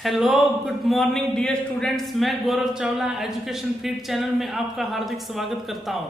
Hello, good morning dear students. मैं Gaurav Chawla education feed channel में आपका हार्दिक स्वागत करता हूं।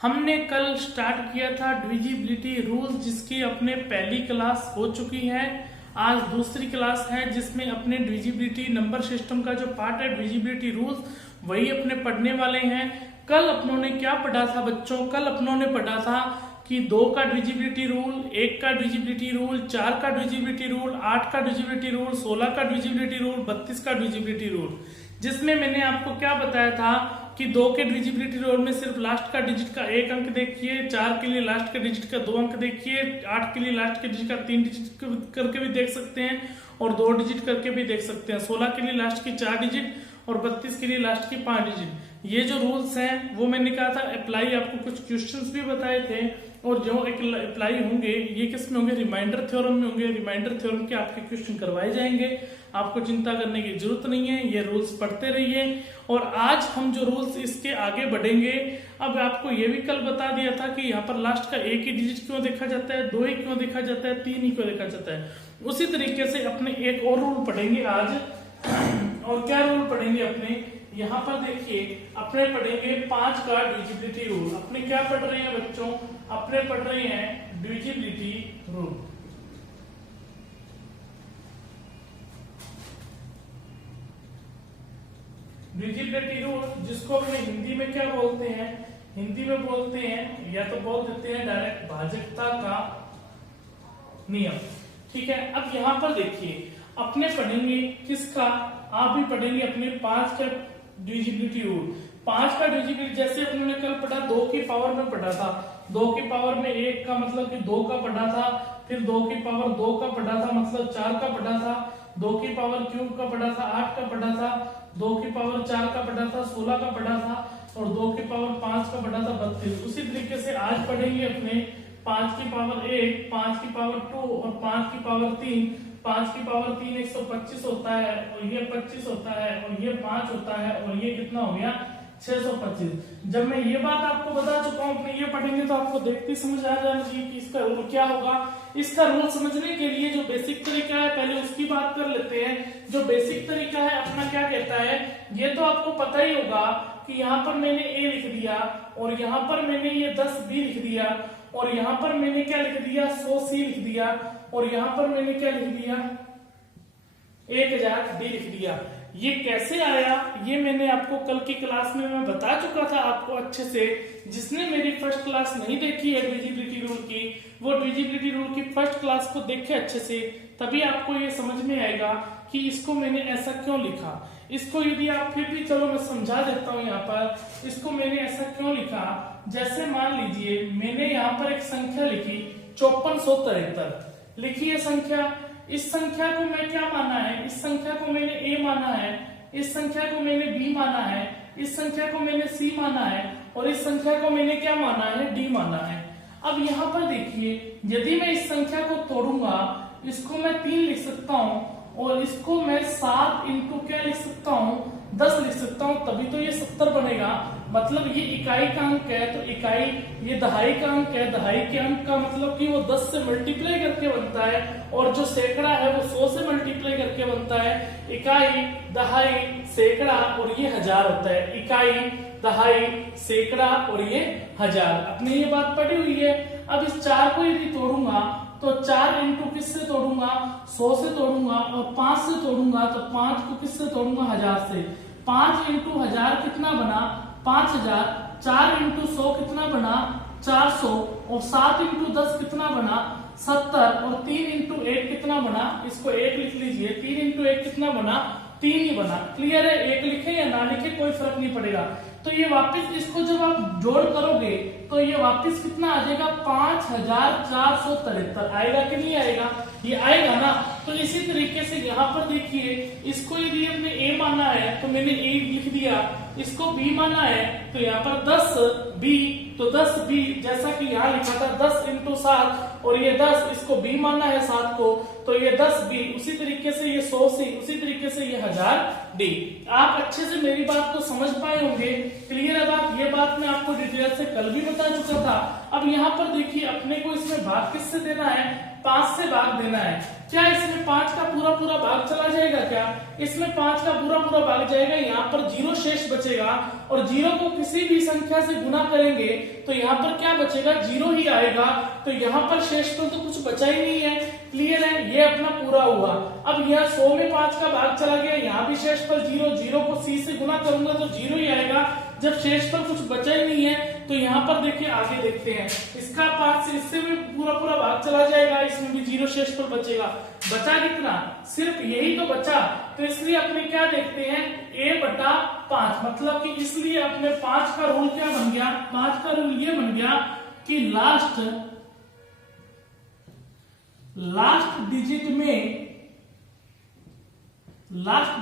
हमने कल स्टार्ट किया था डिविजिबिलिटी रूल्स, जिसकी अपने पहली क्लास हो चुकी है। आज दूसरी क्लास है जिसमें अपने डिविजिबिलिटी नंबर सिस्टम का जो पार्ट है डिविजिबिलिटी रूल्स, वही अपने पढ़ने वाले हैं। कल अपनों ने क्या पढ़ा था बच्चों? कल अपनों ने पढ़ा था कि 2 का डिविजिबिलिटी रूल, 1 का डिविजिबिलिटी रूल, 4 का डिविजिबिलिटी रूल, 8 का डिविजिबिलिटी रूल, 16 का डिविजिबिलिटी रूल, 32 का डिविजिबिलिटी रूल, जिसमें मैंने आपको क्या बताया था कि 2 के डिविजिबिलिटी रूल में सिर्फ लास्ट का डिजिट का 1 अंक देखिए, 4 के लिए लास्ट के डिजिट का 2 अंक देखिए, 8 के लिए लास्ट के डिजिट का 3 डिजिट करके भी देख सकते हैं और 2 डिजिट करके भी देख सकते हैं, 16 के लिए लास्ट की 4 डिजिट और 32 के लिए लास्ट की 5 डिजिट। ये जो रूल्स हैं वो मैंने कहा था अप्लाई, आपको कुछ क्वेश्चंस भी बताए थे और जो एक अप्लाई होंगे ये किस में होंगे, रिमाइंडर थ्योरम में होंगे। रिमाइंडर थ्योरम के आपके क्वेश्चन करवाए जाएंगे, आपको चिंता करने की जरूरत नहीं है, ये रूल्स पढ़ते रहिए। और आज हम जो रूल्स इसके आगे बढ़ेंगे, अब आपको ये भी कल बता दिया था कि यहाँ पर लास्ट का 1 ही डिजिट क्यों देखा जाता है, 2 ही क्यों देखा जाता है, 3 ही क्यों देखा जाता है। उसी तरीके से अपने एक और रूल पढ़ेंगे आज। और क्या रूल पढ़ेंगे अपने? यहाँ पर देखिए अपने पढ़ेंगे 5 का डिविजिबिलिटी रूल। अपने क्या पढ़ रहे हैं बच्चों? अपने पढ़ रहे हैं डिविजिबिलिटी रूल। डिविजिबिलिटी रूल जिसको अपने हिंदी में क्या बोलते हैं? हिंदी में बोलते हैं या तो बोल देते हैं डायरेक्ट भाजकता का नियम। ठीक है, अब यहाँ पर देखिए अपने पढ़ेंगे किसका? आप भी पढ़ेंगे अपने 5 का डिविजिबिलिटी रूल। 5 का डिविजिबिलिटी जैसे अपने ने कल पढ़ा 2 की पावर में पढ़ा था, 2 की पावर में 1 का मतलब कि 2 का पढ़ा था, फिर 2 की पावर 2 का पढ़ा था मतलब 4 का पढ़ा था, 2 की पावर क्यूब का पढ़ा था 8 का पढ़ा था, 2 की पावर 4 का पढ़ा था 16 का पढ़ा था और 2 की पावर 5 का पढ़ा था 32। उसी तरीके से आज पढ़ेंगे अपने 5 की पावर 1, 5 की पावर 2 और 5 की पावर 3। 5 की पावर 3 125 होता है और ये 25 होता है और ये 5 होता है और ये कितना हो गया 625। जब मैं ये बात आपको बता चुका हूं, अपने ये पढ़ेंगे तो आपको देखते समझ आ जाना चाहिए कि इसका रूल क्या होगा। इसका रूल समझने के लिए जो बेसिक तरीका है पहले उसकी बात कर लेते हैं। जो बेसिक तरीका है अपना क्या कहता है, ये तो आपको पता ही होगा कि यहाँ पर मैंने a लिख दिया और यहाँ पर मैंने ये 10b लिख दिया और यहाँ पर मैंने क्या लिख दिया 100c लिख दिया और यहाँ पर मैंने क्या लिख दिया 1000d लिख दिया। ये कैसे आया ये मैंने आपको कल की क्लास में मैं बता चुका था आपको अच्छे से। जिसने मेरी फर्स्ट क्लास नहीं देखी है डिविजिबिलिटी रूल की, वो डिविजिबिलिटी रूल की फर्स्ट क्लास को देखे अच्छे से, तभी आपको ये समझ में आएगा कि इसको मैंने ऐसा क्यों लिखा। इसको यदि आप फिर भी चलो मैं समझा देता हूँ यहाँ पर इसको मैंने ऐसा क्यों लिखा। जैसे मान लीजिए मैंने यहाँ पर एक संख्या लिखी 5473 लिखी है संख्या। इस संख्या को मैं क्या माना है? इस संख्या को मैंने a माना है, इस संख्या को मैंने b माना है, इस संख्या को मैंने c माना है और इस संख्या को मैंने क्या माना है? d माना है। अब यहाँ पर देखिए यदि मैं इस संख्या को तोड़ूंगा, इसको मैं 3 लिख सकता हूँ और इसको मैं 7 इंटू क्या लिख सकता हूँ 10 लिख सकता हूँ, तभी तो ये 70 बनेगा। मतलब ये इकाई का अंक है तो इकाई, ये दहाई का अंक है, दहाई के अंक का मतलब कि वो 10 से मल्टीप्लाई करके बनता है और जो सैकड़ा है वो 100 से मल्टीप्लाई करके बनता है। इकाई, दहाई, सैकड़ा और ये 1000 होता है। इकाई, दहाई, सैकड़ा और ये 1000। अपने ये बात पढ़ी हुई है। अब इस 4 को यदि तोड़ूंगा तो 4 इंटू किससे तोड़ूंगा 100 से तोड़ूंगा और 5 से तोड़ूंगा तो 5 को किससे तोड़ूंगा 1000 से। 5 इंटू 1000 कितना बना 5000, 4 इंटू 100 कितना बना 400 और 7 इंटू 10 कितना बना 70 और 3 इंटू 1 कितना बना, इसको 1 लिख लीजिए, 3 इंटू 1 कितना बना 3 ही बना। क्लियर है? 1 लिखे या ना लिखे कोई फर्क नहीं पड़ेगा। तो ये वापस इसको जब आप जोड़ करोगे तो ये वापस कितना आ जाएगा 5473 आएगा कि नहीं आएगा? ये आएगा ना। तो इसी तरीके से यहाँ पर देखिए इसको यदि हमने a माना है तो मैंने a लिख दिया, इसको b माना है तो यहाँ पर 10 b, तो 10b जैसा कि यहाँ लिखा था 10 इंटू 7 और ये 10 इसको b मानना है 7 को, तो ये 10b, उसी तरीके से ये 100c, उसी तरीके से ये 1000d। आप अच्छे से मेरी बात को समझ पाए होंगे, क्लियर है बात। ये बात मैं आपको डिटेल से कल भी बता चुका था। अब यहाँ पर देखिए अपने को इसमें भाग किससे देना है, 5 से भाग देना है। क्या इसमें 5 का पूरा पूरा भाग चला जाएगा? क्या इसमें 5 का पूरा पूरा भाग जाएगा? यहाँ पर 0 शेष बचेगा और 0 को किसी भी संख्या से गुना करेंगे तो यहाँ पर क्या बचेगा, 0 ही आएगा। तो यहाँ पर शेष तो कुछ बचा ही नहीं है, क्लियर है, ये अपना पूरा हुआ। अब यहाँ 100 में 5 का भाग चला गया, यहाँ भी शेष पर 0, 0 को c से गुना करूंगा तो 0 ही आएगा। जब शेष पर कुछ बचा ही नहीं है तो यहाँ पर देखिए आगे देखते हैं, इसका 5 से इससे भी पूरा पूरा भाग चला जाएगा, इसमें भी 0 शेष पर बचेगा। बचा कितना, सिर्फ यही तो बचा। तो इसलिए अपने क्या देखते हैं, a/5, मतलब कि इसलिए अपने 5 का रूल क्या बन गया, 5 का रूल ये बन गया कि लास्ट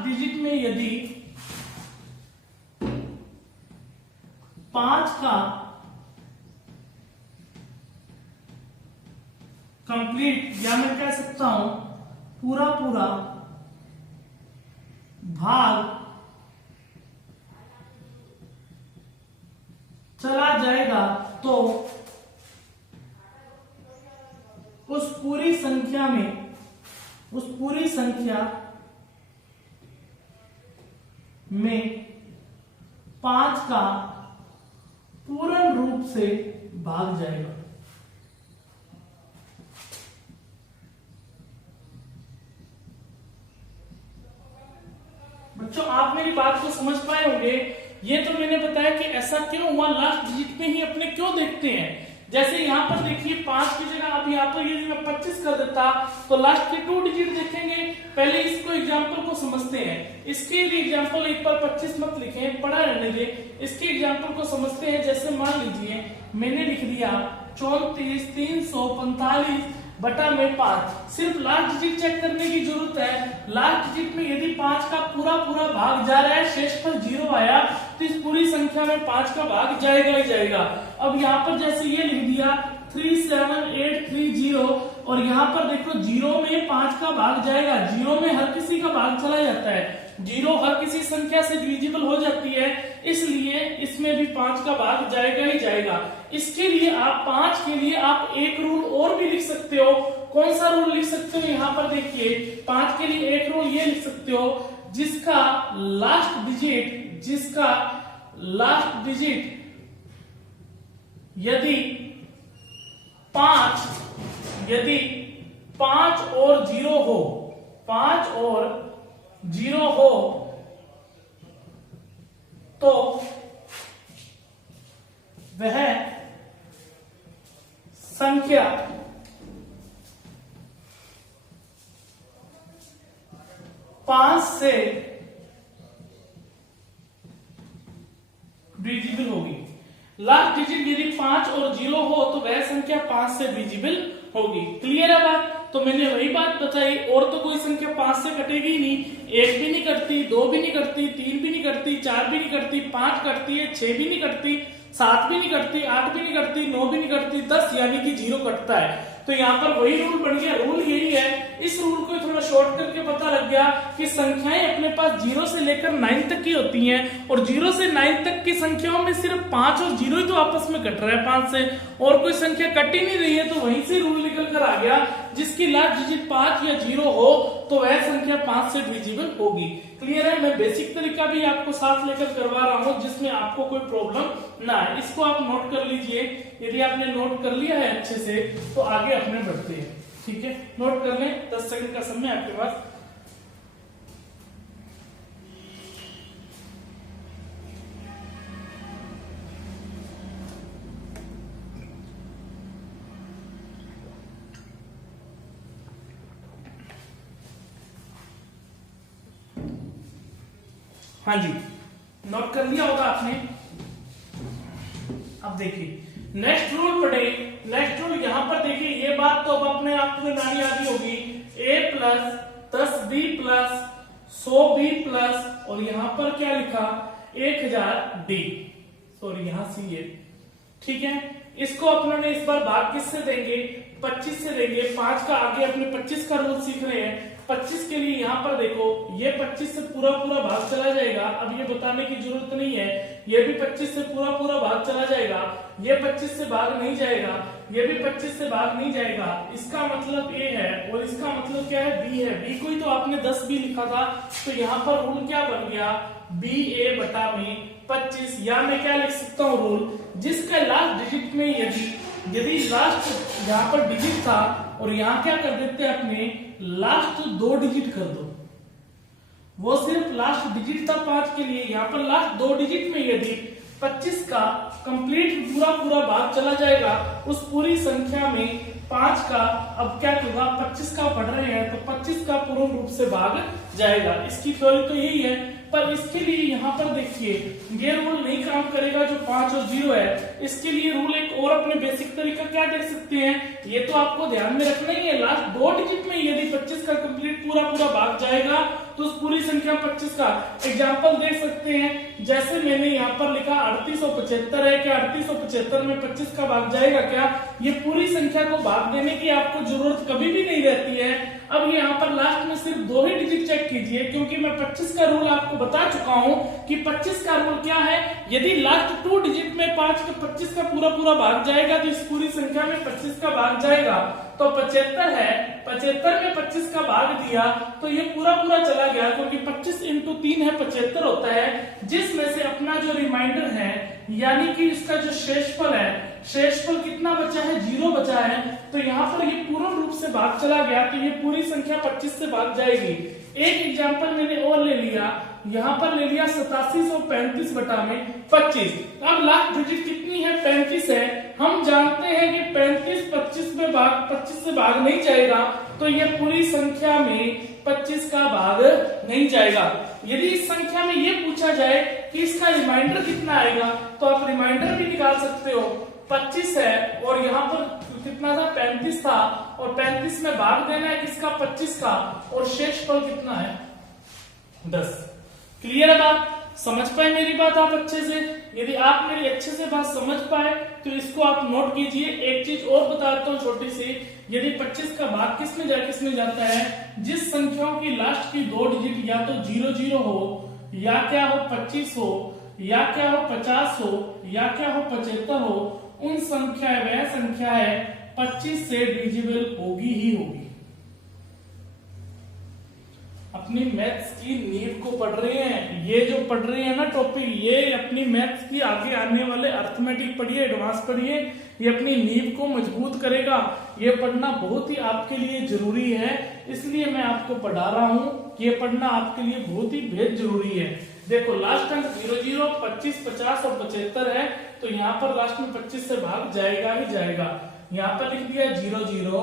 डिजिट में यदि 5 का कंप्लीट, या मैं कह सकता हूं पूरा पूरा भाग चला जाएगा तो उस पूरी संख्या में 5 का पूर्ण रूप से भाग जाएगा। बच्चों आप मेरी बात को समझ पाए होंगे। ये तो मैंने बताया कि ऐसा क्यों हुआ, लास्ट डिजिट में ही अपने क्यों देखते हैं। जैसे यहाँ पर देखिए 5 की जगह अब यहाँ पर यदि मैं 25 कर देता तो लास्ट के 2 डिजिट देखेंगे। पहले इसको एग्जांपल को समझते हैं, इसके लिए एग्जांपल एक पर 25 मत लिखें, पढ़ा रहने दे। इसके एग्जांपल को समझते हैं। जैसे मान लीजिए मैंने लिख दिया 34,345 बटा में 5। सिर्फ लास्ट डिजिट चेक करने की जरूरत है। लास्ट डिजिट में यदि 5 का पूरा पूरा भाग जा रहा है, शेष पर 0 आया, तो इस पूरी संख्या में 5 का भाग जाएगा ही जाएगा। अब यहाँ पर जैसे ये लिख दिया 37830 और यहाँ पर देखो 0 में 5 का भाग जाएगा। 0 में हर किसी का भाग चला जाता है, 0 हर किसी संख्या से डिविजिबल हो जाती है, इसलिए इसमें भी 5 का भाग जाएगा ही जाएगा। इसके लिए आप 5 के लिए आप एक रूल और भी लिख सकते हो। कौन सा रूल लिख सकते हो, यहाँ पर देखिए 5 के लिए एक रूल ये लिख सकते हो, जिसका लास्ट डिजिट यदि 5 और 0 हो, 5 और 0 हो तो वह संख्या पांच से डिविजिबल होगी। लास्ट डिजिट यदि 5 और 0 हो तो वह संख्या 5 से डिविजिबल होगी। क्लियर है बात? तो मैंने वही बात बताई, और तो कोई संख्या 5 से कटेगी ही नहीं। 1 भी नहीं कटती, 2 भी नहीं कटती, 3 भी नहीं कटती, 4 भी नहीं कटती, 5 कटती है, 6 भी नहीं कटती, 7 भी नहीं कटती, 8 भी नहीं कटती, 9 भी नहीं कटती, 10 यानी कि 0 कटता है। तो यहाँ पर वही रूल बन गया। रूल यही है, इस रूल को थोड़ा शॉर्ट करके पता लग गया कि संख्याएं अपने पास 0 से लेकर 9 तक की होती हैं, और 0 से 9 तक की संख्याओं में सिर्फ 5 और 0 ही तो आपस में कट रहा है 5 से, और कोई संख्या कट ही नहीं रही है। तो वहीं से रूल निकल कर आ गया, जिसकी लास्ट डिजिट 5 या 0 हो तो वह संख्या 5 से डिविजिबल होगी। क्लियर है? मैं बेसिक तरीका भी आपको साथ लेकर करवा रहा हूं, जिसमें आपको कोई प्रॉब्लम ना है। इसको आप नोट कर लीजिए। यदि आपने नोट कर लिया है अच्छे से तो आगे अपने बढ़ते हैं। ठीक है, नोट कर लें, 10 सेकंड का समय आपके पास। हाँ जी, नोट कर लिया होगा आपने। अब देखिए नेक्स्ट रूल पढ़े। नेक्स्ट रूल यहाँ पर देखिए, ये बात तो अब अपने आप को नानी आती होगी। a plus 10b plus 100b plus, और यहाँ पर क्या लिखा 1000d, सॉरी यहाँ सी है ठीक है। इसको अपने इस बार भाग किससे देंगे, 25 से देंगे। 5 का आगे अपने 25 का रूल सीख रहे हैं। 25 के लिए यहाँ पर देखो, ये 25 से पूरा पूरा भाग चला जाएगा। अब ये बताने की जरूरत नहीं है, ये भी 25 से पूरा पूरा भाग चला जाएगा। ये 25 से भाग नहीं जाएगा, ये भी 25 से भाग नहीं जाएगा। इसका मतलब ए है और इसका मतलब क्या है, बी है। बी को ही तो आपने 10 भी लिखा था, तो यहाँ पर रूल क्या बन गया, बी ए बटा में 25। या मैं क्या लिख सकता हूँ रूल, जिसका लास्ट डिजिट में यदि लास्ट यहाँ पर डिजिट था और यहाँ क्या कर देते हैं अपने, लास्ट 2 डिजिट कर दो। वो सिर्फ लास्ट डिजिट था 5 के लिए, यहाँ पर लास्ट 2 डिजिट में यदि 25 का कंप्लीट पूरा पूरा भाग चला जाएगा, उस पूरी संख्या में 5 का अब क्या होगा, 25 का पढ़ रहे हैं तो 25 का पूर्ण रूप से भाग जाएगा। इसकी थ्योरी तो यही है, पर इसके लिए यहाँ पर देखिए ये रूल नहीं काम करेगा जो 5 और 0 है। इसके लिए रूल एक और अपने बेसिक तरीका क्या देख सकते हैं, ये तो आपको ध्यान में रखना ही है। लास्ट 2 डिजिट में यदि 25 का कंप्लीट पूरा पूरा भाग जाएगा तो उस पूरी संख्या 25 का एग्जाम्पल देख सकते हैं। जैसे मैंने यहाँ पर लिखा 3875 है, क्या 3875 में 25 का भाग जाएगा क्या, ये पूरी संख्या को भाग देने की आपको जरूरत कभी भी नहीं रहती है। अब यहाँ पर लास्ट में सिर्फ 2 ही डिजिट चेक कीजिए, क्योंकि मैं 25 का रूल आपको बता चुका हूं कि 25 का रूल क्या है, यदि लास्ट 2 डिजिट में 5 का 25 का पूरा पूरा भाग जाएगा तो इस पूरी संख्या में 25 का भाग जाएगा। तो 75 है, 75 में 25 का भाग दिया तो ये पूरा पूरा चला गया, क्योंकि 25 इंटू 3 है 75 होता है, जिसमें से अपना जो रिमाइंडर है यानी कि इसका जो शेषफल है, शेषफल कितना बचा है, 0 बचा है। तो यहाँ पर ये पूर्ण रूप से भाग चला गया तो ये पूरी संख्या 25 से भाग जाएगी। एक एग्जाम्पल मैंने और ले लिया, यहाँ पर ले लिया 8735 बटा में 25। अब लास्ट डिजिट कितनी है, 35 है। हम जानते हैं कि 35 25 से भाग नहीं जाएगा, तो ये पूरी संख्या में 25 का भाग नहीं जाएगा। यदि इस संख्या में ये पूछा जाए कि इसका रिमाइंडर कितना आएगा, तो आप रिमाइंडर भी निकाल सकते हो। 25 है और यहाँ पर कितना था, 35 था, और 35 में भाग देना है किसका, 25 का, और शेषफल कितना है, 10। क्लियर है बात, समझ पाए मेरी बात आप अच्छे से। यदि आप मेरी अच्छे से बात समझ पाए तो इसको आप नोट कीजिए। एक चीज और बताता हूँ छोटी सी, यदि 25 का भाग किसमें जाता है, जिस संख्याओं की लास्ट की 2 डिजिट या तो 00 हो, या क्या हो 25 हो, या क्या हो 50 हो, या क्या हो 75 हो, उन संख्या वह संख्या है 25 से डिविजिबल होगी ही होगी। अपनी मैथ्स की नींव को पढ़ रहे हैं, ये जो पढ़ रहे हैं ना टॉपिक, ये अपनी मैथ्स की आगे आने वाले अर्थमेटिक पढ़िए, एडवांस पढ़िए, ये अपनी नींव को मजबूत करेगा। ये पढ़ना बहुत ही आपके लिए जरूरी है, इसलिए मैं आपको पढ़ा रहा हूँ। ये पढ़ना आपके लिए बहुत ही बेहद जरूरी है। देखो लास्ट अंक 00, 25, 50 और 75 है, तो यहाँ पर लास्ट में 25 से भाग जाएगा ही जाएगा। यहाँ पर लिख दिया 00,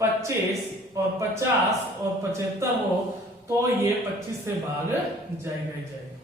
25 और 50 और 75 हो, तो ये 25 से भाग जाएगा ही जाएगा।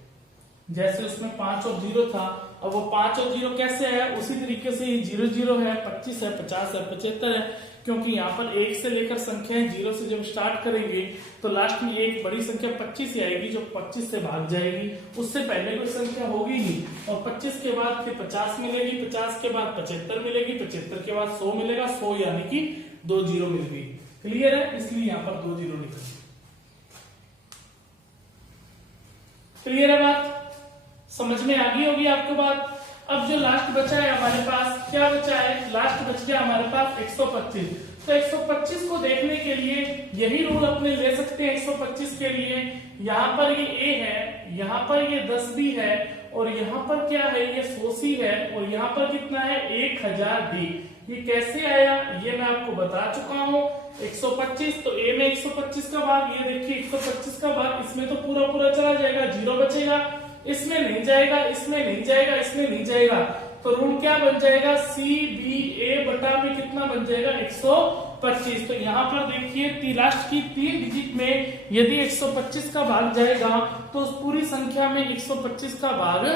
जैसे उसमें 5 और 0 था, अब वो 5 और 0 कैसे है, उसी तरीके से ये 00 है, 25 है, 50 है, 75 है, क्योंकि यहाँ पर 1 से लेकर संख्याएं 0 से जब स्टार्ट करेंगे तो लास्ट में एक बड़ी संख्या 25 ही आएगी जो 25 से भाग जाएगी। उससे पहले कोई संख्या होगी नहीं, और 25 के बाद फिर 50 मिलेगी, 50 के बाद 75 मिलेगी, 75 के बाद 100 मिलेगा, 100 यानी कि 2 0 मिल गई। क्लियर है, इसलिए यहाँ पर 2 0 लिखा। क्लियर है बात, समझ में आ गई होगी आपको बात। अब जो लास्ट बचा है हमारे पास, क्या बचा है, लास्ट बच गया हमारे पास 125। तो 125 को देखने के लिए यही रूल अपने ले सकते हैं। 125 के लिए यहाँ पर ये a है, यहाँ पर ये 10 भी है, और यहाँ पर क्या है, ये 100 है, और यहाँ पर कितना है 1000 डी। ये कैसे आया ये मैं आपको बता चुका हूँ। 125 तो a में 125 का भाग, ये देखिए 125 का भाग, इसमें तो पूरा पूरा चला जाएगा, 0 बचेगा, इसमें नहीं जाएगा, इसमें नहीं जाएगा, इसमें नहीं जाएगा, तो रूल क्या बन जाएगा, CBA बटा में कितना बन जाएगा 125। तो यहाँ पर देखिए लास्ट की 3 डिजिट में यदि 125 का भाग जाएगा तो उस पूरी संख्या में 125 का भाग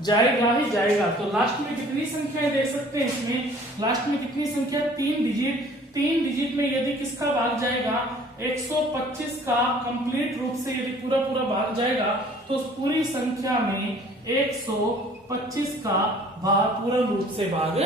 जाएगा ही जाएगा। तो लास्ट में कितनी संख्याएं देख सकते हैं, इसमें लास्ट में कितनी संख्या, 3 डिजिट। 3 डिजिट में यदि किसका भाग जाएगा, 125 का कंप्लीट रूप से यदि पूरा पूरा भाग जाएगा तो उस पूरी संख्या में 125 का पूर्ण रूप से भाग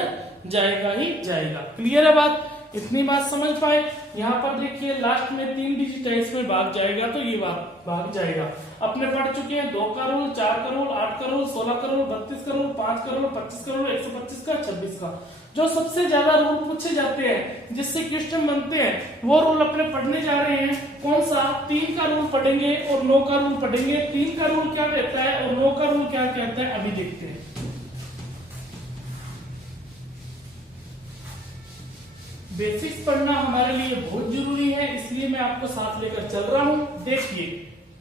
जाएगा ही जाएगा। क्लियर है बात? इतनी बात समझ पाए? यहाँ पर देखिए लास्ट में 3 डिजिट है, इसमें भाग जाएगा तो ये बात भाग जाएगा। अपने पढ़ चुके हैं 2 का रूल, 4 का रूल, 8 का रूल, 16 का रूल, 32 का रूल, 5 का रूल, 25 का रूल, 125 का, 26 का। जो सबसे ज्यादा रूल पूछे जाते हैं जिससे क्वेश्चन बनते हैं वो रूल अपने पढ़ने जा रहे हैं। कौन सा? 3 का रूल पढ़ेंगे और 9 का रूल पढ़ेंगे। 3 का रूल क्या कहता है और 9 का रूल क्या कहता है अभी देखते हैं। बेसिक्स पढ़ना हमारे लिए बहुत जरूरी है, इसलिए मैं आपको साथ लेकर चल रहा हूं। देखिए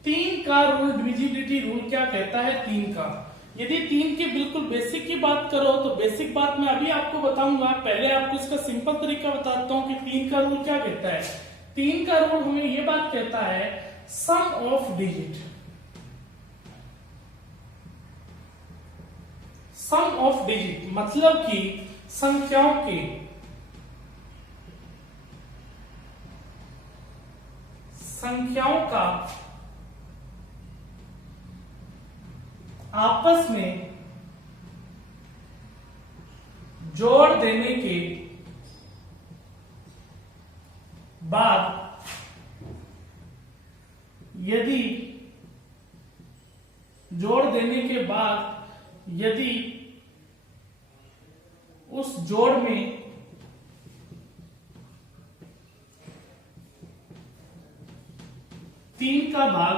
3 का रूल, डिविजिबिलिटी रूल क्या कहता है 3 का। यदि 3 के बिल्कुल बेसिक की बात करो तो बेसिक बात मैं अभी आपको बताऊंगा। पहले आपको इसका सिंपल तरीका बताता हूं कि 3 का रूल क्या कहता है। 3 का रूल हमें ये बात कहता है sum of digit. Sum of digit मतलब कि संख्याओं के का आपस में जोड़ देने के बाद यदि उस जोड़ में तीन का भाग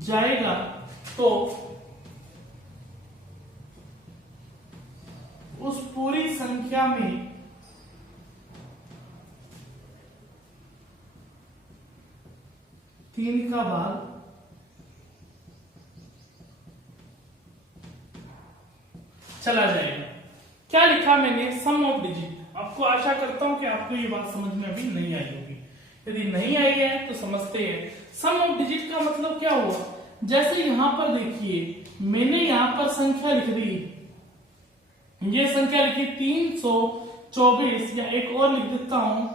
जाएगा तो उस पूरी संख्या में तीन का भाग चला जाएगा। क्या लिखा मैंने? सम ऑफ डिजिट। आपको आशा करता हूं कि आपको ये बात समझ में अभी नहीं आई होगी। यदि नहीं आई है तो समझते हैं। सम ऑफ डिजिट का मतलब क्या हुआ? जैसे यहां पर देखिए मैंने यहां पर संख्या लिख दी, ये संख्या लिखी 324, या एक और लिख देता हूं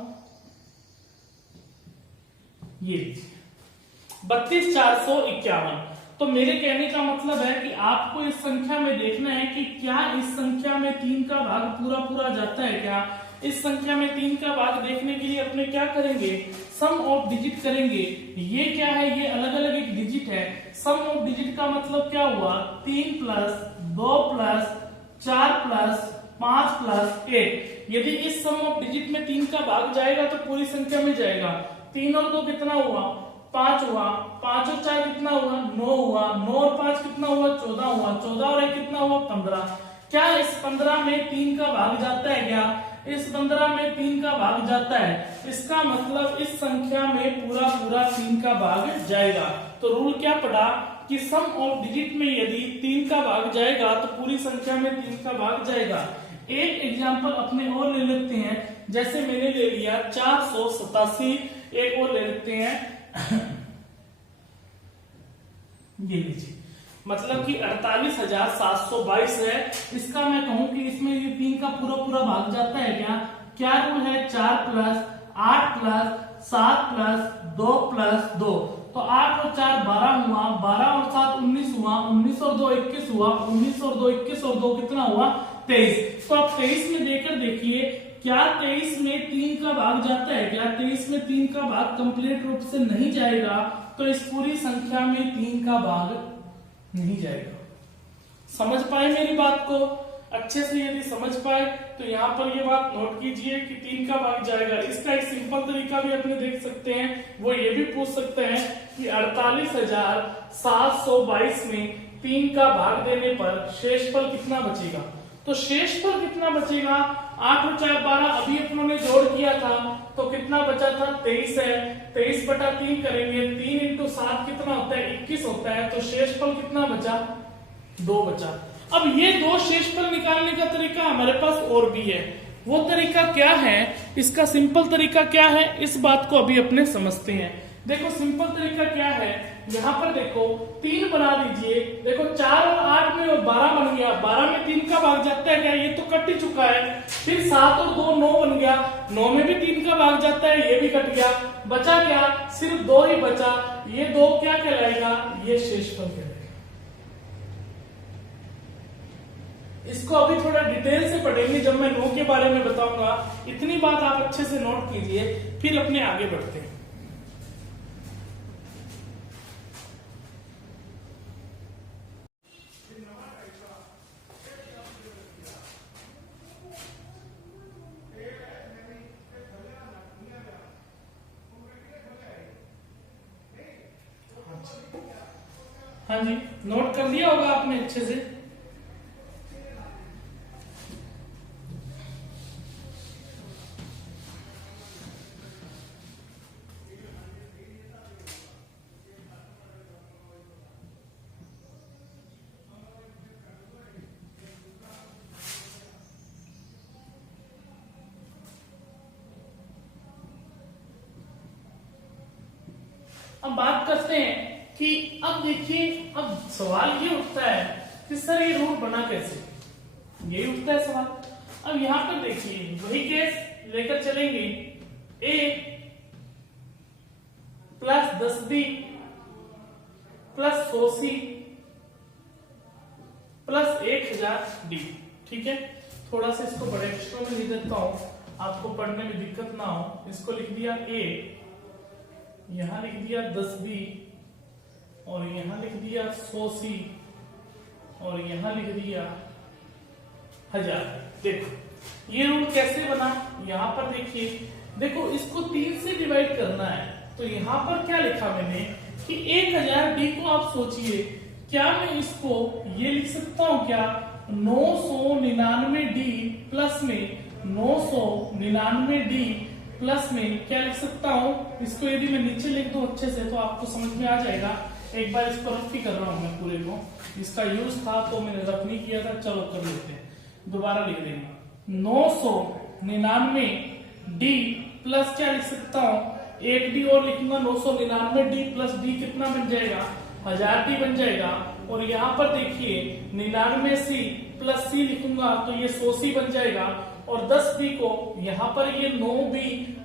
ये 32,451। तो मेरे कहने का मतलब है कि आपको इस संख्या में देखना है कि क्या इस संख्या में 3 का भाग पूरा जाता है क्या। इस संख्या में 3 का भाग देखने के लिए अपने क्या करेंगे? सम ऑफ डिजिट करेंगे। ये क्या है? ये अलग अलग एक डिजिट है। सम ऑफ डिजिट का मतलब क्या हुआ? 3 प्लस 2 प्लस 4 प्लस 5 प्लस 1। यदि इस सम ऑफ डिजिट में 3 का भाग जाएगा तो पूरी संख्या में जाएगा। 3 और 2 कितना हुआ? 5 हुआ। 5 और 4 कितना हुआ? 9 हुआ। 9 और 5 कितना हुआ? 14 हुआ। 14 और 1 कितना हुआ? 15। क्या इस 15 में 3 का भाग जाता है क्या? इस 15 में 3 का भाग जाता है। इसका मतलब इस संख्या में पूरा 3 का भाग जाएगा। तो रूल क्या पड़ा कि सम ऑफ डिजिट में यदि 3 का भाग जाएगा तो पूरी संख्या में 3 का भाग जाएगा। एक एग्जांपल अपने और ले लेते हैं। जैसे मैंने ले लिया 487, एक और ले लेते हैं ये लीजिए, मतलब कि 48,722 है। इसका मैं कहूं कि इसमें ये 3 का पूरा भाग जाता है क्या? क्या रूल है? 4 प्लस 8 प्लस 7 प्लस 2 प्लस 2। तो 8 और 4 12 हुआ, 12 और 7 19 हुआ, 19 और 2 21 हुआ, 19 और 2 21 और 2 कितना हुआ? 23। तो आप 23 में देकर देखिए क्या 23 में 3 का भाग जाता है क्या? 23 में 3 का भाग कंप्लीट रूप से नहीं जाएगा, तो इस पूरी संख्या में 3 का भाग नहीं जाएगा। समझ पाए मेरी बात को? अच्छे से यदि समझ पाए तो यहाँ पर ये बात नोट कीजिए कि 3 का भाग जाएगा। इसका एक सिंपल तरीका भी अपने देख सकते हैं, वो ये भी पूछ सकते हैं कि 48,722 में 3 का भाग देने पर शेषफल कितना बचेगा। तो शेषफल कितना बचेगा? 8 और 4 12, अभी अपनों ने जोड़ किया था तो कितना बचा था? 23 है। 23 बटा 3 करेंगे, 3 इंटू 7 कितना होता है? 21 होता है। तो शेषफल कितना बचा? 2 बचा। अब ये 2 शेषफल निकालने का तरीका हमारे पास और भी है। वो तरीका क्या है? इसका सिंपल तरीका क्या है? इस बात को अभी अपने समझते हैं। देखो सिंपल तरीका क्या है, यहाँ पर देखो 3 बना दीजिए। देखो 4 और 8 में 12 बन गया, 12 में 3 का भाग जाता है क्या? ये तो कट ही चुका है। फिर 7 और 2 9 बन गया, 9 में भी 3 का भाग जाता है, ये भी कट गया। बचा क्या? सिर्फ 2 ही बचा। ये 2 क्या कहलाएगा? ये शेषफल कहलाएगा। इसको अभी थोड़ा डिटेल से पढ़ेंगे जब मैं नो के बारे में बताऊंगा। इतनी बात आप अच्छे से नोट कीजिए, फिर अपने आगे बढ़ते हैं। हाँ जी, नोट कर लिया होगा आपने अच्छे से। अब बात करते हैं कि अब देखिए, अब सवाल ये उठता है कि सर ये रूट बना कैसे, ये उठता है सवाल। अब यहां पर देखिए वही केस लेकर चलेंगे, a plus 10b plus 100c plus 1000d। ठीक है, थोड़ा सा इसको बड़े अक्षरों में लिख देता हूं, आपको पढ़ने में दिक्कत ना हो। इसको लिख दिया a, यहां लिख दिया 10b और यहां लिख दिया 100c और यहां लिख दिया 1000। देखो ये रूल कैसे बना, यहां पर देखिए, देखो इसको 3 से डिवाइड करना है, तो यहां पर क्या लिखा मैंने कि 1000d को आप सोचिए, क्या मैं इसको ये लिख सकता हूं क्या 999d प्लस में 999d प्लस में क्या लिख सकता हूं, इसको यदि मैं नीचे लिख दूं अच्छे से तो आपको समझ में आ जाएगा। एक बार इसको रफ ही कर रहा हूं मैं पूरे को, इसका यूज था तो मैंने रफ नहीं किया था, चलो कर लेते हैं, दोबारा लिख देंगे 999d प्लस क्या लिख सकता हूं, एक डी और लिखूंगा 999d प्लस डी कितना बन जाएगा 1000d बन जाएगा। और यहाँ पर देखिए 99c प्लस c लिखूंगा तो ये 100c बन जाएगा, और 10b को यहाँ पर ये 9b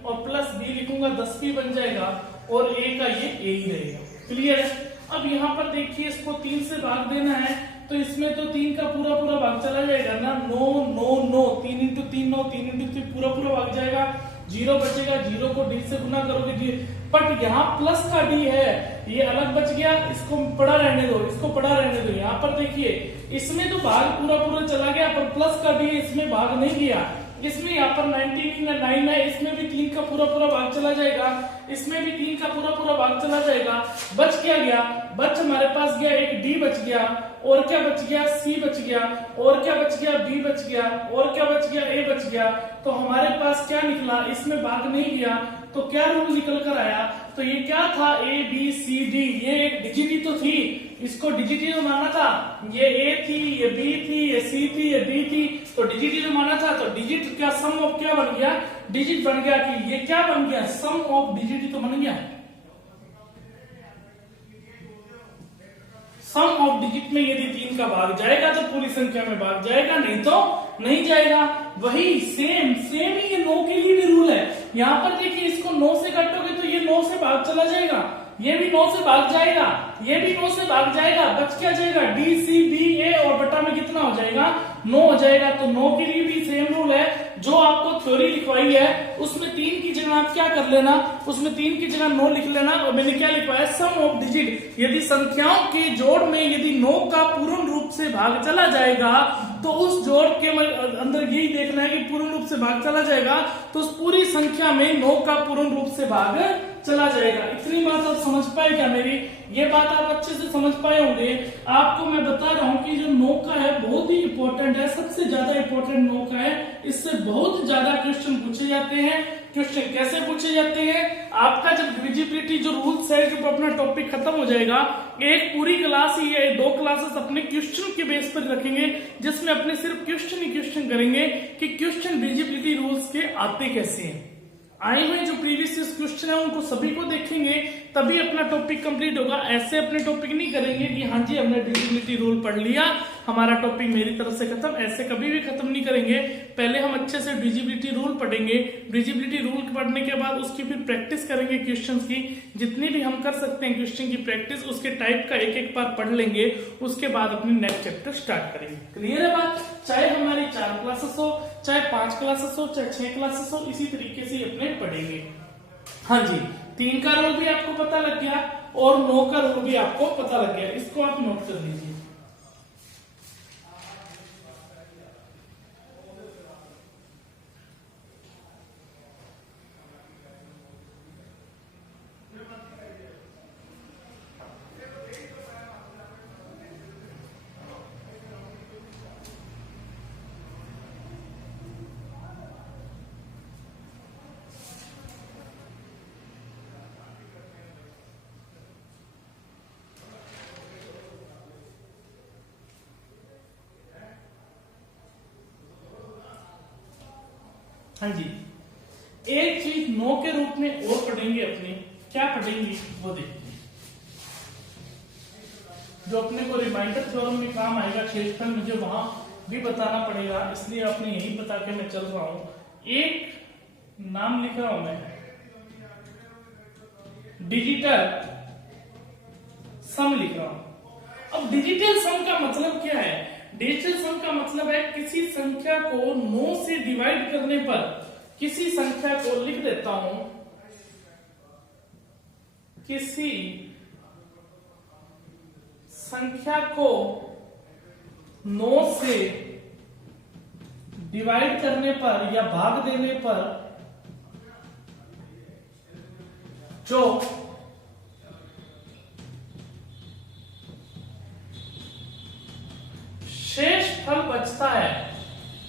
और प्लस b लिखूंगा 10b बन जाएगा, और a का ये a ही रहेगा। क्लियर है। अब यहाँ पर देखिए इसको 3 से भाग देना है, तो इसमें तो 3 का पूरा पूरा भाग चला जाएगा ना, 9 9 9 3 इंटू 3 9 3 इंटू 3 पूरा पूरा भाग जाएगा, 0 बचेगा, 0 को d से गुना करोगे, बट यहाँ प्लस का d है, ये अलग बच गया, इसको पड़ा रहने दो, इसको पड़ा रहने दो। यहाँ पर देखिए इसमें तो भाग पूरा पूरा चला गया, पर प्लस का d इसमें भाग नहीं गया, इसमें यहाँ पर 99 है, इसमें भी 3 का पूरा पूरा भाग चला जाएगा, इसमें भी 3 का पूरा पूरा भाग चला जाएगा। बच क्या गया, बच हमारे पास गया एक d बच गया, और क्या बच गया c बच गया, और क्या बच गया b बच गया, और क्या बच गया a बच गया। तो हमारे पास क्या निकला, इसमें भाग नहीं गया, तो क्या रूल निकल कर आया, तो ये क्या था a b c d, ये एक डिजिट ही तो थी, इसको डिजिट ही तो माना था, ये a थी, ये b थी, ये c थी, ये d थी, तो डिजिट ही तो माना था। तो डिजिट क्या सम ऑफ क्या बन गया, डिजिट बन गया, कि ये क्या बन गया, सम ऑफ डिजिट ही तो बन गया। सम ऑफ डिजिट में यदि 3 का भाग जाएगा तो पूरी संख्या में भाग जाएगा, नहीं तो नहीं जाएगा। वही सेम ही ये 9 के लिए भी रूल है। यहाँ पर देखिए इसको 9 से काटोगे तो ये 9 से भाग चला जाएगा, ये भी 9 से भाग जाएगा, ये भी 9 से भाग जाएगा, बच क्या जाएगा डी सी बी ए, और बटा में कितना हो जाएगा 9 हो जाएगा। तो 9 के लिए भी सेम रूल है, जो आपको थ्योरी लिखवाई है उसमें 3 की जगह आप क्या कर लेना, उसमें 3 की जगह 9 लिख लेना। और मैंने क्या लिखवाया, सम ऑफ डिजिट, यदि संख्याओं के जोड़ में यदि 9 का पूर्ण रूप से भाग चला जाएगा तो उस जोड़ के अंदर यही देखना है कि पूर्ण रूप से भाग चला जाएगा, तो उस पूरी संख्या में 9 का पूर्ण रूप से भाग चला जाएगा। इतनी बात आप समझ पाए क्या मेरी, ये बात आप अच्छे से समझ पाए होंगे। आपको मैं बता रहा हूं कि जो 9 का है बहुत ही इंपॉर्टेंट है, सबसे ज्यादा इंपॉर्टेंट 9 का है, इससे बहुत ज्यादा क्वेश्चन पूछे जाते हैं। क्वेश्चन कैसे पूछे जाते हैं, आपका जब डिविजिबिलिटी जो रूल्स है, जब अपना टॉपिक खत्म हो जाएगा, एक पूरी क्लास ही है, 2 क्लासेस अपने क्वेश्चन के बेस पर रखेंगे, जिसमें अपने सिर्फ क्वेश्चन ही क्वेश्चन करेंगे कि क्वेश्चन डिविजिबिलिटी रूल्स के आते कैसे हैं। आए हुए जो प्रीवियस क्वेश्चन है उनको सभी को देखेंगे, तभी अपना टॉपिक कंप्लीट होगा। ऐसे अपने टॉपिक नहीं करेंगे कि हाँ जी हमने डिविजिबिलिटी रूल पढ़ लिया, हमारा टॉपिक मेरी तरफ से खत्म। ऐसे कभी भी खत्म नहीं करेंगे, पहले हम अच्छे से डिविजिबिलिटी रूल पढ़ेंगे। डिविजिबिलिटी रूल पढ़ने के बाद उसकी फिर प्रैक्टिस करेंगे क्वेश्चंस की, जितनी भी हम कर सकते हैं क्वेश्चन की प्रैक्टिस, उसके टाइप का एक एक बार पढ़ लेंगे। उसके बाद अपनी नेक्स्ट चैप्टर स्टार्ट करेंगे। क्लियर है बात? चाहे हमारी 4 क्लासेस हो, चाहे 5 क्लासेस हो, चाहे 6 क्लासेस हो, इसी तरीके से अपने पढ़ेंगे। हाँ जी, 3 का रूल भी आपको पता लग गया और 9 का रूल भी आपको पता लग गया। इसको आप नोट कर लीजिए। हाँ जी, एक चीज 9 के रूप में और पढ़ेंगे अपने, क्या पढ़ेंगे वो देखिए, जो अपने को रिमाइंडर थ्योरम में काम आएगा। क्षेत्रफल मुझे वहां भी बताना पड़ेगा, इसलिए आपने यही बता के मैं चल रहा हूं। एक नाम लिख रहा हूं मैं, डिजिटल सम लिख रहा हूं। अब डिजिटल सम का मतलब क्या है? डिजिटल सम का मतलब है किसी संख्या को 9 से डिवाइड करने पर, किसी संख्या को लिख देता हूं, किसी संख्या को 9 से डिवाइड करने पर या भाग देने पर जो शेष फल बचता है,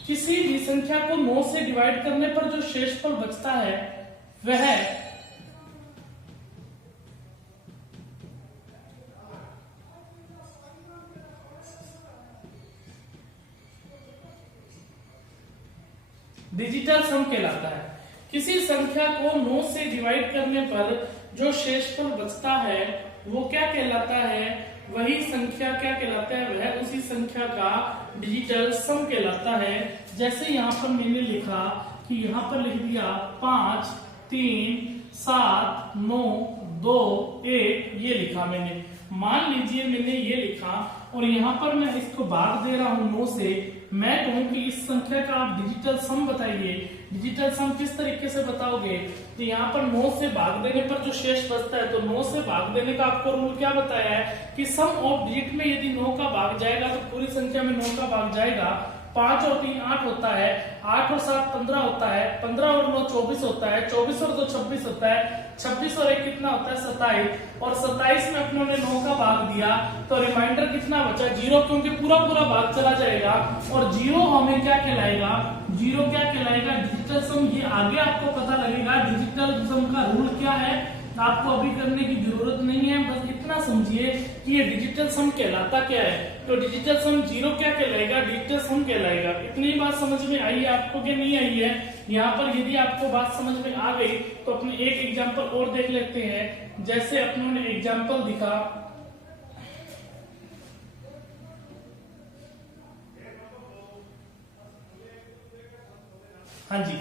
किसी भी संख्या को 9 से डिवाइड करने पर जो शेष फल बचता है वह डिजिटल सम कहलाता है। किसी संख्या को 9 से डिवाइड करने पर जो शेषफल बचता है वो क्या कहलाता है? वही संख्या क्या कहलाता है? वह उसी संख्या का डिजिटल सम कहलाता है। जैसे यहां पर मैंने लिखा कि यहां पर लिख दिया 5 3 7 9 2 1, ये लिखा मैंने। मान लीजिए मैंने ये लिखा और यहां पर मैं इसको भाग दे रहा हूं 9 से। मैं कहूं कि इस संख्या का आप डिजिटल सम बताइए। डिजिटल सम किस तरीके से बताओगे? तो यहाँ पर 9 से भाग देने पर जो शेष बचता है, तो 9 से भाग देने का आपको रूल क्या बताया है कि सम ऑफ डिजिट में यदि 9 का भाग जाएगा तो पूरी संख्या में 9 का भाग जाएगा। 5 और 3 8 होता है, 8 और 7 15 होता है, 15 और 9 24 होता है, 24 और 2 26 होता है, 26 और 1 कितना होता है? 27, और 27 में अपनों ने 9 का भाग दिया तो रिमाइंडर कितना बचा? 0, क्योंकि पूरा पूरा भाग चला जाएगा। और 0 हमें क्या कहलाएगा? 0 क्या कहलाएगा? डिजिटल सम। ये आगे आपको पता लगेगा डिजिटल सम का रूल क्या है, आपको अभी करने की जरूरत नहीं है, बस इतना समझिए कि ये डिजिटल सम कहलाता क्या है। तो डिजिटल सम 0 क्या कहलाएगा? डिजिटल सम कहलाएगा। इतनी बात समझ में आई है आपको कि नहीं आई है? यहाँ पर यदि आपको बात समझ में आ गई तो अपने एक एग्जांपल और देख लेते हैं। जैसे अपनों ने एग्जांपल दिखा, हाँ जी,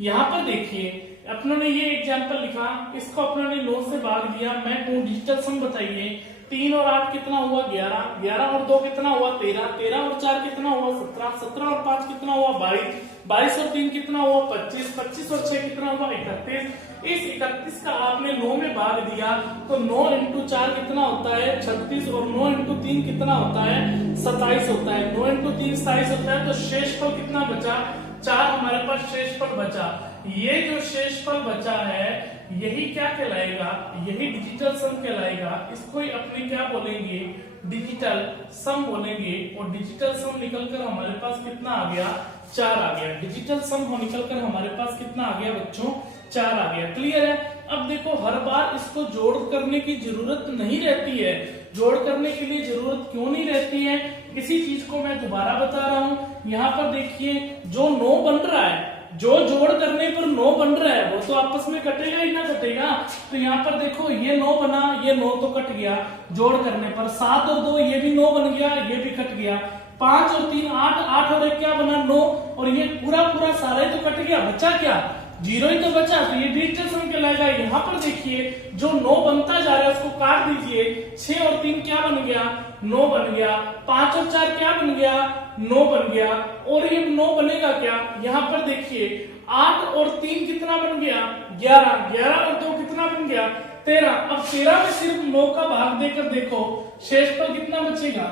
यहाँ पर देखिए अपनों ने ये एग्जांपल लिखा, इसको अपनों ने 9 से भाग दिया। मैं कहूँ डिजिटल सम बताइए। 3 और 8 कितना हुआ? 11, 11 और 2 कितना हुआ? 13, 13 और 4 कितना हुआ? 17, 17 और 5 कितना हुआ? 22, 22 और 3 कितना हुआ? 25, 25 और 6 कितना हुआ? 31। इस 31 का आपने 9 में भाग दिया तो 9 इंटू 4 कितना होता है? 36, और 9 इंटू 3 कितना होता है? 27 होता है। 9 इंटू 3 27 होता है। तो शेषफल कितना बचा? 4 हमारे पास शेषफल बचा। ये जो शेषफल बचा है यही क्या कहलाएगा? यही डिजिटल सम कहलाएगा। इसको ही अपने क्या बोलेंगे? डिजिटल सम बोलेंगे। और डिजिटल सम निकलकर हमारे पास कितना आ गया? 4 आ गया। डिजिटल सम हो निकलकर हमारे पास कितना आ गया बच्चों? 4 आ गया। क्लियर है? अब देखो हर बार इसको जोड़ करने की जरूरत नहीं रहती है। जोड़ करने के लिए जरूरत क्यों नहीं रहती है? इसी चीज को मैं दोबारा बता रहा हूं। यहाँ पर देखिए जो 9 बन रहा है, जो जोड़ करने पर 9 बन रहा है वो तो आपस में कटेगा ही ना कटेगा। तो यहाँ पर देखो ये 9 बना, ये 9 तो कट गया जोड़ करने पर। 7 और 2 ये भी 9 बन गया, ये भी कट गया। 5 और 3 8, 8 और 1 क्या बना 9, और ये पूरा पूरा सारा ही तो कट गया, बचा क्या 0 ही तो बचा, तो ये डिजिटल सम कहलाएगा। यहाँ पर देखिए जो 9 बनता जा रहा है उसको काट दीजिए, 6 और 3 क्या बन गया 9 बन गया, 5 और 4 क्या बन गया 9 बन गया, और ये 9 बनेगा क्या, यहाँ पर देखिए 8 और 3 कितना बन गया 11, 11 और 2 कितना बन गया 13। अब 13 में सिर्फ 9 का भाग देकर देखो शेषफल कितना बचेगा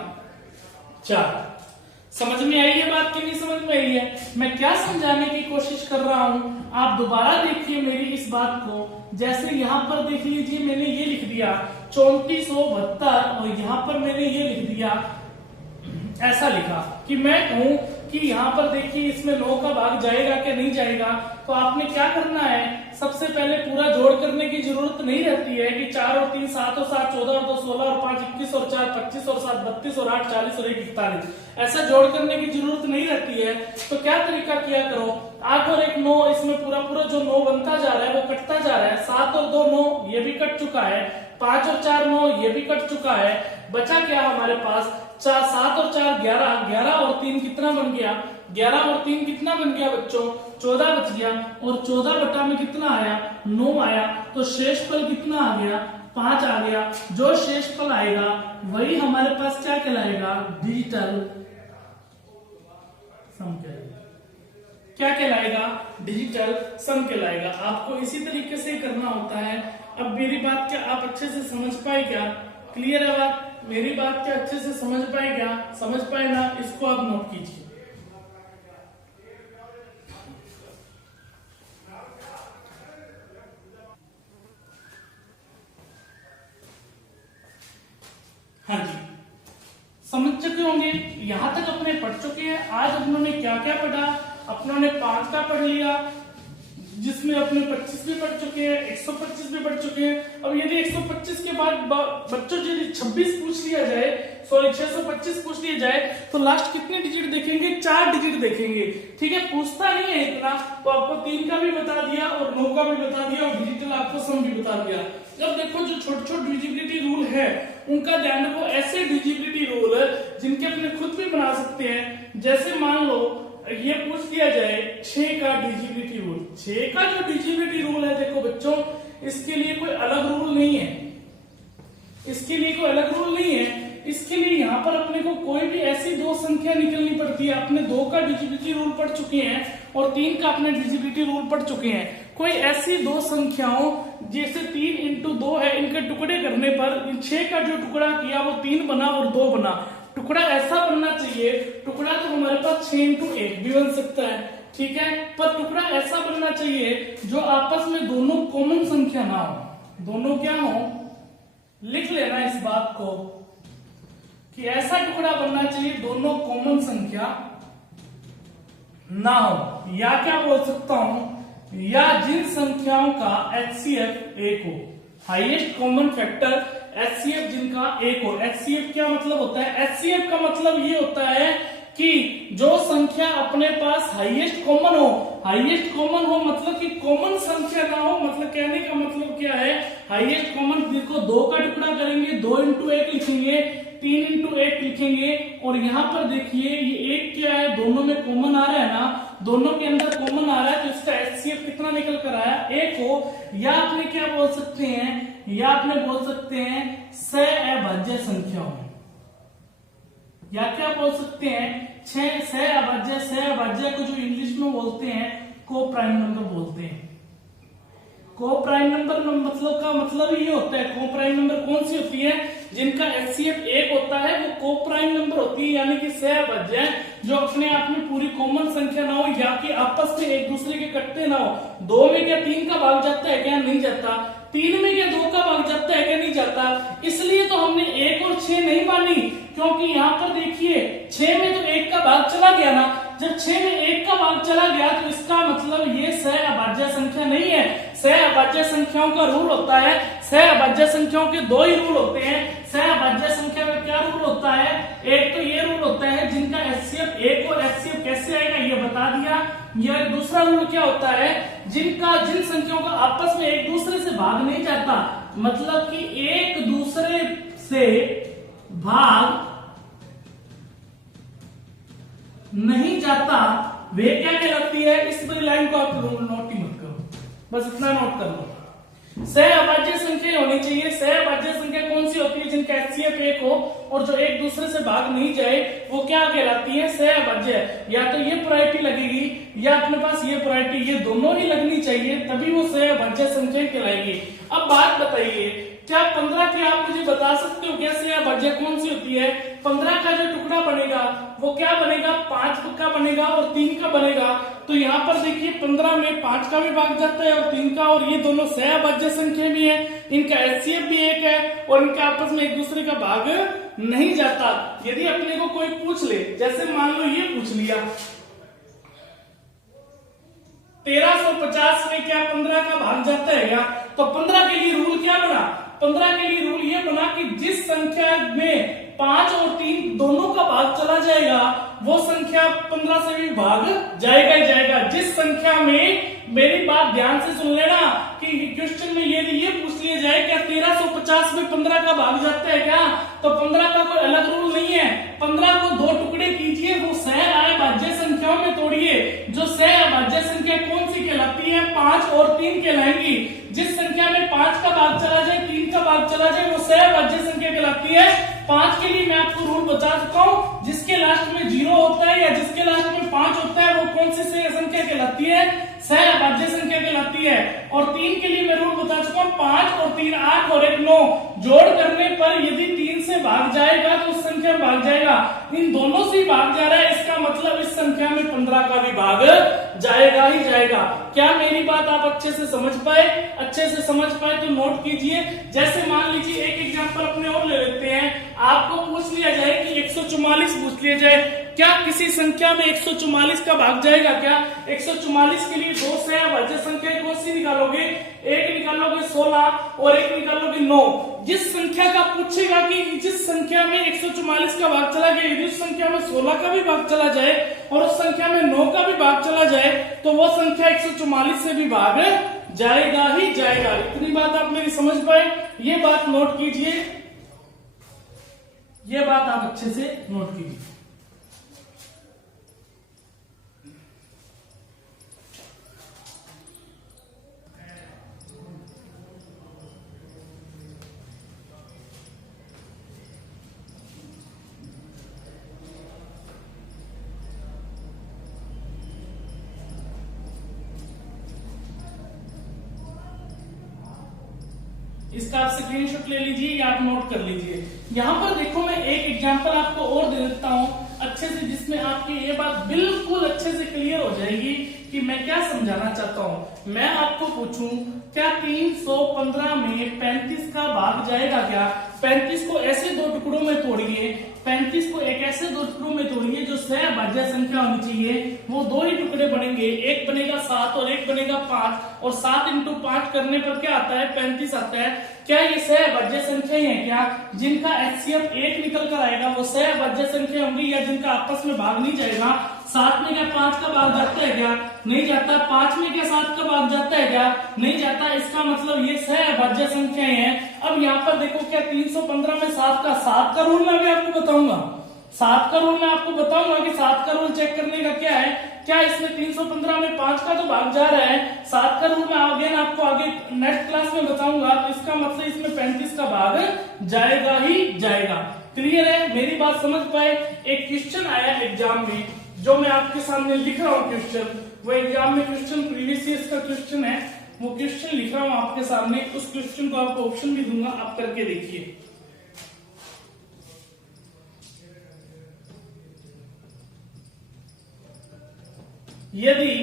4। समझ में आई है बात कि नहीं समझ में आई है? मैं क्या समझाने की कोशिश कर रहा हूं, आप दोबारा देखिए मेरी इस बात को। जैसे यहाँ पर देख लीजिए मैंने ये लिख दिया 3472 और यहाँ पर मैंने ये लिख दिया, ऐसा लिखा कि मैं कहूं कि यहाँ पर देखिए इसमें 9 का भाग जाएगा कि नहीं जाएगा। तो आपने क्या करना है, सबसे पहले पूरा जोड़ करने की जरूरत नहीं रहती है कि 4 और 3 7 और 7 14 और 2 16 और 5 21 और 4 25 और 7 32 और 8 40 और 1 41, ऐसा जोड़ करने की जरूरत नहीं रहती है। तो क्या तरीका किया करो, 8 और 1 9, इसमें पूरा पूरा जो 9 बनता जा रहा है वो कटता जा रहा है, 7 और 2 9 ये भी कट चुका है, 5 और 4 9 ये भी कट चुका है, बचा क्या हमारे पास 7 और 4 11, 11 और 3 कितना बन गया 11 और 3 कितना बन गया बच्चों 14 बच गया, और 14 बटा में कितना आया 9 आया, तो शेषफल कितना आ गया 5 आ गया। जो शेषफल आएगा वही हमारे पास क्या कहलाएगा डिजिटल सम कहलाएगा। क्या कहलाएगा डिजिटल सम कहलाएगा। आपको इसी तरीके से करना होता है। अब मेरी बात क्या आप अच्छे से समझ पाए क्या, क्लियर है बात, मेरी बात क्या अच्छे से समझ पाए क्या, समझ पाए ना, इसको आप नोट कीजिए। हाँ जी, समझ चुके होंगे, यहां तक अपने पढ़ चुके हैं। आज अपनों क्या क्या पढ़ा, अपनों ने 5 का पढ़ लिया, जिसमें अपने 25 भी पढ़ चुके हैं, 125 भी पढ़ चुके हैं। अब यदि 125 के बाद बच्चों यदि 26 पूछ लिया जाए, सॉरी 625 पूछ लिया जाए, तो लास्ट कितने डिजिट देखेंगे 4 डिजिट देखेंगे। ठीक है, पूछता नहीं है इतना, तो आपको 3 का भी बता दिया और 9 का भी बता दिया और डिजिटल आपको सम भी बता दिया। अब देखो जो छोटे छोटे डिजिबिलिटी रूल है उनका ध्यान रखो, ऐसे डिजिबिलिटी रूल जिनके अपने खुद भी बना सकते हैं। जैसे मान लो ये पूछ दिया जाए 6 का डिजिबिलिटी रूल, 6 का जो डिजिबिलिटी रूल है देखो बच्चों, इसके लिए कोई अलग रूल नहीं है, इसके लिए कोई अलग रूल नहीं है। इसके लिए यहाँ पर अपने को कोई भी ऐसी 2 संख्या निकलनी पड़ती है। अपने 2 का डिजिबिलिटी रूल पढ़ चुके हैं और 3 का अपने डिजिबिलिटी रूल पढ़ चुके हैं। कोई ऐसी 2 संख्याओं जैसे 3 इंटू 2 है, इनके टुकड़े करने पर 6 का जो टुकड़ा किया वो 3 बना और 2 बना। टुकड़ा ऐसा बनना चाहिए, टुकड़ा तो हमारे पास 6 इंटू 1 भी बन सकता है, ठीक है, पर टुकड़ा ऐसा बनना चाहिए जो आपस में दोनों कॉमन संख्या ना हो। दोनों क्या हो, लिख लेना इस बात को कि ऐसा टुकड़ा बनना चाहिए दोनों कॉमन संख्या ना हो, या क्या बोल सकता हूं, या जिन संख्याओं का HCF 1 हो, हाईएस्ट कॉमन फैक्टर HCF जिनका 1 हो। HCF क्या मतलब होता है, HCF का मतलब ये होता है कि जो संख्या अपने पास हाईएस्ट कॉमन हो, हाईएस्ट कॉमन हो मतलब कि कॉमन संख्या ना हो, मतलब कहने का मतलब क्या है, हाईएस्ट कॉमन देखो 2 का टुकड़ा करेंगे, 2 इंटू 1 लिखेंगे, 3 इंटू 1 लिखेंगे, और यहाँ पर देखिए ये 1 क्या है, दोनों में कॉमन आ रहा है ना, दोनों के अंदर कॉमन आ रहा है, तो इसका HCF कितना निकल कर आया 1 हो। या आपने क्या बोल सकते हैं, या आपने बोल सकते हैं सहअभाज्य संख्या हो, या क्या बोल सकते हैं सहअभाज्य को जो इंग्लिश में बोलते हैं को प्राइम नंबर बोलते हैं। को प्राइम नंबर मतलब का मतलब ये होता है, को प्राइम नंबर कौन सी होती है, जिनका HCF 1 होता है वो को प्राइम नंबर होती है, यानी कि सहअभाज्य जो अपने आप में पूरी कॉमन संख्या ना हो, या कि आपस में एक दूसरे के कटते ना हो। 2 में क्या 3 का भाग जाता है क्या, नहीं जाता। 3 में क्या 2 का भाग जाता है क्या, नहीं जाता। इसलिए तो हमने 1 और 6 नहीं मानी, क्योंकि यहाँ पर देखिए 6 में तो 1 का भाग चला गया ना, जब 6 में 1 का भाग चला गया तो इसका मतलब ये सहअभाज्य संख्या नहीं है। सहअभाज्य संख्याओं का रूल होता है, सहअभाज्य संख्याओं के 2 ही रूल होते हैं। सहअभाज्य संख्या में क्या रूल होता है, एक तो ये रूल होता है जिनका HCF 1 और HCF कैसे आएगा ये बता दिया। यह दूसरा रूल क्या होता है, जिन संख्याओं का आपस में एक दूसरे से भाग नहीं जाता, मतलब कि एक दूसरे से भाग नहीं जाता वे क्या कहलाती है? इस पूरी लाइन को आप नोट ही मत करो, बस इतना नोट कर लो। सहअभाज्य संख्या होनी चाहिए। सहअभाज्य संख्या कौन सी होती है? जिनका एचसीएफ एक हो और जो एक दूसरे से भाग नहीं जाए, वो क्या कहलाती है? सहअभाज्य। या तो ये प्रायोरिटी लगेगी या अपने पास ये प्रायोरिटी, ये दोनों ही लगनी चाहिए, तभी वो सहअभाज्य संख्या कहलाएगी। अब बात बताइए, क्या 15 की आप मुझे बता सकते हो क्या सहअभाज्य कौन सी होती है? 15 का जो टुकड़ा बनेगा वो क्या बनेगा? 5 का बनेगा और 3 का बनेगा। तो यहाँ पर देखिए 15 में 5 का भी भाग जाता है और 3 का, और ये दोनों सहअभाज्य संख्या भी है, इनका एचसीएफ भी एक है और इनका आपस में एक दूसरे का भाग नहीं जाता। यदि अपने को कोई पूछ ले, जैसे मान लो ये पूछ लिया 1350 में क्या 15 का भाग जाता है क्या? तो 15 के लिए रूल क्या बना? 15 के लिए रूल ये बना कि जिस संख्या में 5 और 3 दोनों का भाग चला जाएगा, वो संख्या 15 से भी भाग जाएगा ही जाएगा। जिस संख्या में, मेरी बात ध्यान से सुन लेना, कि क्वेश्चन में यदि ये पूछ लिया जाए क्या 1350 में 15 का भाग जाता है क्या, तो 15 का कोई अलग रूल नहीं है। 15 को 2 टुकड़े कीजिए, वो सहअभाज्य संख्याओं में तोड़िए। जो सहअभाज्य संख्या कौन सी कहलाती है? 5 और 3 कहलाएंगी। जिस संख्या में 5 का भाग चला जाए, 3 का भाग चला जाए, वो सहअभाज्य संख्या कहलाती है। 5 के लिए मैं आपको रूल बता चुका हूं, जिसके लास्ट में 0 होता है या जिसके लास्ट में 5 होता है, वो कौन सी संख्या कहलाती है? सहअभाज्य संख्या कहलाती है। और 3 के लिए मैं रूल बता चुका हूं, 5 और 3 8 और 1 9, जोड़ करने पर यदि 3 से भाग जाएगा तो उस संख्या में भाग जाएगा। इन दोनों से भाग जा रहा है, इसका मतलब इस संख्या में 15 का भी भाग जाएगा ही जाएगा। क्या मेरी बात आप अच्छे से समझ पाए? अच्छे से समझ पाए तो नोट कीजिए। जैसे मान लीजिए एक एग्जांपल अपने और ले लेते हैं, आपको पूछ लिया जाए कि 144 पूछ लिया जाए, क्या किसी संख्या में 144 का भाग जाएगा क्या? 144 के लिए 2 सहअभाज्य संख्या कौन सी निकालोगे? एक निकालोगे 16 और एक निकालोगे 9। जिस संख्या का पूछेगा कि जिस संख्या में 144 का भाग चला गया, यदि उस संख्या में 16 का भी भाग चला जाए और उस संख्या में 9 का भी भाग चला जाए, तो वो संख्या 144 से भी भाग जाएगा ही जाएगा। इतनी बात आप मेरी समझ पाए? ये बात नोट कीजिए, ये बात आप अच्छे से नोट कीजिए। इसका आप स्क्रीनशॉट ले लीजिए या आप नोट कर लीजिए। यहाँ पर देखो, मैं एक एग्जांपल आपको और दे देता हूँ अच्छे से, जिसमें आपकी ये बात बिल्कुल अच्छे से क्लियर हो जाएगी कि मैं क्या समझाना चाहता हूँ। मैं आपको पूछूं क्या 315 में 35 का भाग जाएगा क्या? 35 को ऐसे 2 टुकड़ों में तोड़िए, 35 को एक ऐसे 2 टुकड़ों में तोड़िए जो सहअभाज्य संख्या होनी चाहिए, वो 2 ही टुकड़े बनेंगे, एक बनेगा 7 और एक बनेगा 5, और 7 इंटू 5 करने पर क्या आता है? 35 आता है। क्या ये सहअभाज्य संख्या है क्या? जिनका एचसीएफ 1 निकल कर आएगा वो सहअभाज्य संख्या होंगी, या जिनका आपस में भाग नहीं जाएगा? 7 में क्या 5 का भाग जाता है क्या? नहीं जाता। 5 में क्या 7 का भाग जाता है क्या? नहीं जाता। इसका मतलब ये सहअभाज्य संख्याएं हैं। अब यहाँ पर देखो, क्या 315 में 7 का रूल मैं अभी आपको बताऊंगा। 7 का रूल मैं आपको बताऊंगा कि 7 का रूल चेक करने का क्या है। क्या इसमें 315 में 5 का तो भाग जा रहा है, 7 का रूल मैं अगेन आपको आगे नेक्स्ट क्लास में बताऊंगा, तो इसका मतलब इसमें 35 का भाग जाएगा ही जाएगा। क्लियर है? मेरी बात समझ पाए? एक क्वेश्चन आया एग्जाम में, जो मैं आपके सामने लिख रहा हूँ क्वेश्चन, वो एग्जाम में क्वेश्चन प्रीवियस ईयर का क्वेश्चन है, वो क्वेश्चन लिख रहा हूँ आपके सामने। उस क्वेश्चन को आपको ऑप्शन भी दूंगा, आप करके देखिए। यदि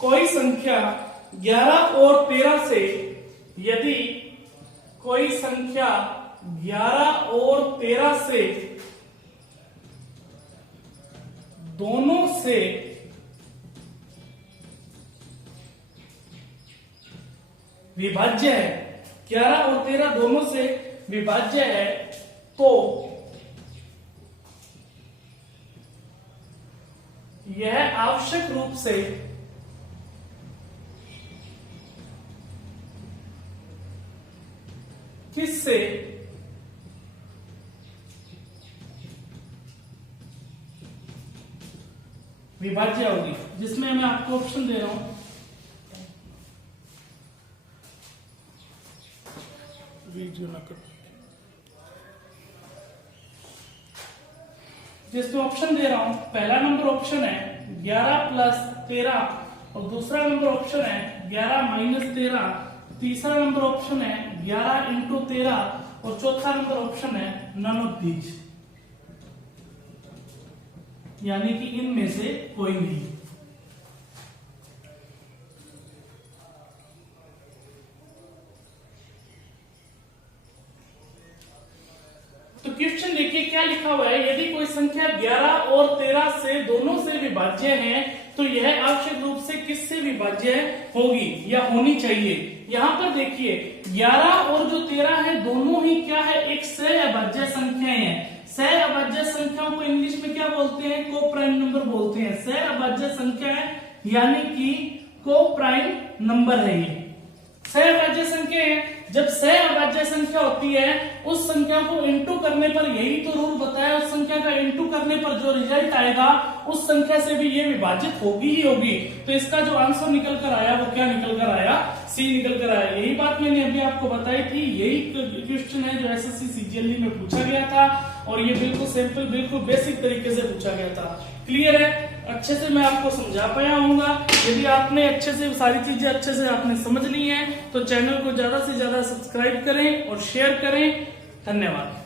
कोई संख्या 11 और 13 से, यदि कोई संख्या 11 और 13 से दोनों से विभाज्य है, 11 और 13 दोनों से विभाज्य है, तो यह आवश्यक रूप से किससे विभाज्य होगी, जिसमें मैं आपको ऑप्शन दे रहा हूं। जिसमें ऑप्शन दे रहा हूं, पहला नंबर ऑप्शन है 11 प्लस 13 और दूसरा नंबर ऑप्शन है 11 माइनस 13, तीसरा नंबर ऑप्शन है 11 इंटू 13 और चौथा नंबर ऑप्शन है नन ऑफ दीज, यानी कि इनमें से कोई नहीं। तो क्वेश्चन देखिए क्या लिखा हुआ है, यदि कोई संख्या 11 और 13 से दोनों से विभाज्य है तो यह आवश्यक रूप से किससे विभाज्य होगी या होनी चाहिए। यहां पर देखिए 11 और जो 13 है दोनों ही क्या है, एक सहअभाज्य संख्याएं हैं। सहअभाज्य संख्याओं को इंग्लिश में क्या बोलते हैं, को प्राइम नंबर बोलते हैं। सहअभाज्य संख्या है यानी कि को प्राइम नंबर है। ये सहअभाज्य संख्या है। जब सहअभाज्य संख्या होती है उस संख्या को इंटू करने पर, यही तो रूल बताया, उस संख्या का इंटू करने पर जो रिजल्ट आएगा उस संख्या से भी ये विभाजित होगी ही होगी। तो इसका जो आंसर निकल कर आया वो क्या निकल कर आया, सी निकल कर आया। यही बात मैंने अभी आपको बताई थी। यही क्वेश्चन है जो एसएससी सीजीएलई में पूछा गया था और ये बिल्कुल सिंपल, बिल्कुल बेसिक तरीके से पूछा गया था। क्लियर है, अच्छे से मैं आपको समझा पाया हूँगा। यदि आपने अच्छे से सारी चीजें अच्छे से आपने समझ ली है तो चैनल को ज्यादा से ज्यादा सब्सक्राइब करें और शेयर करें। धन्यवाद।